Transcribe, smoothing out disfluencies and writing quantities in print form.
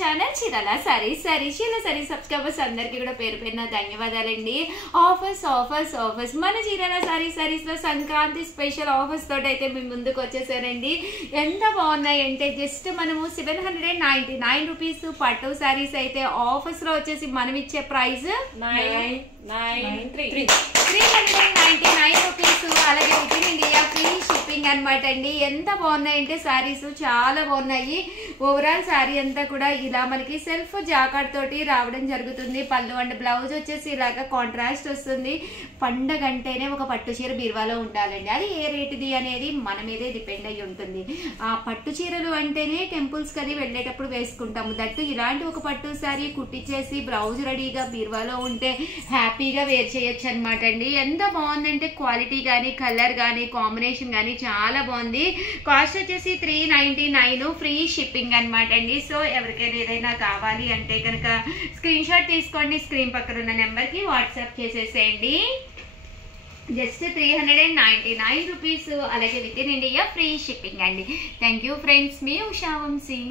Channel Chirala saris Chirala saris subscribers అందరికీ కూడా పేరు పేరున ధన్యవాదాలండి. ఆఫర్స్ ఆఫర్స్ ఆఫర్స్ మన చీరాల సారీస్ లో సంక్రాంతి స్పెషల్ ఆఫర్స్ తోటి అయితే మేము ముందుకు వచ్చేసారండి. ఎంత బాగున్నాయి అంటే జస్ట్ మనము 799 రూపీస్ పట్టు సారీస్ అయితే ఆఫర్స్ లో వచ్చేసి మనం ఇచ్చే ప్రైస్ 399 రూపీస్. అలాగే with in India free shipping అనమాట అండి. ఎంత బాగున్నాయంటే సారీస్ చాలా బాగున్నాయి. ఓవరాల్ సారీ అంతా కూడా ఇలా మనకి సెల్ఫ్ జాకార్డ్ తోటి రావడం జరుగుతుంది. పళ్ళు అండ్ బ్లౌజ్ వచ్చేసి ఇలాగా కాంట్రాస్ట్ వస్తుంది. పండగ అంటేనే ఒక పట్టు చీర బీరువాలో ఉండాలండి. అది ఏ రేటుది అనేది మన మీదే డిపెండ్ అయ్యి ఉంటుంది. ఆ పట్టు చీరలు అంటేనే టెంపుల్స్ కది వెళ్ళేటప్పుడు వేసుకుంటాము. దట్టు ఇలాంటి ఒక పట్టు సారీ కుట్టించేసి బ్లౌజ్ రెడీగా బీరువాలో ఉంటే హ్యాపీగా వేర్ చేయొచ్చు అనమాట అండి. ఎంత బాగుందంటే క్వాలిటీ కానీ కలర్ కానీ కాంబినేషన్ కానీ చాలా బాగుంది. కాస్ట్ వచ్చేసి 399 ఫ్రీ షిప్పింగ్ అనమాట అండి. సో ఎవరికైనా ఏదైనా కావాలి అంటే కనుక స్క్రీన్ షాట్ తీసుకోండి. స్క్రీన్ పక్కన ఉన్న నెంబర్కి వాట్సాప్ చేసేసేయండి. Just 399 rupees. అలాగే with in India free shipping అండి. థ్యాంక్ యూ ఫ్రెండ్స్, మీ ఉషా వంశీ.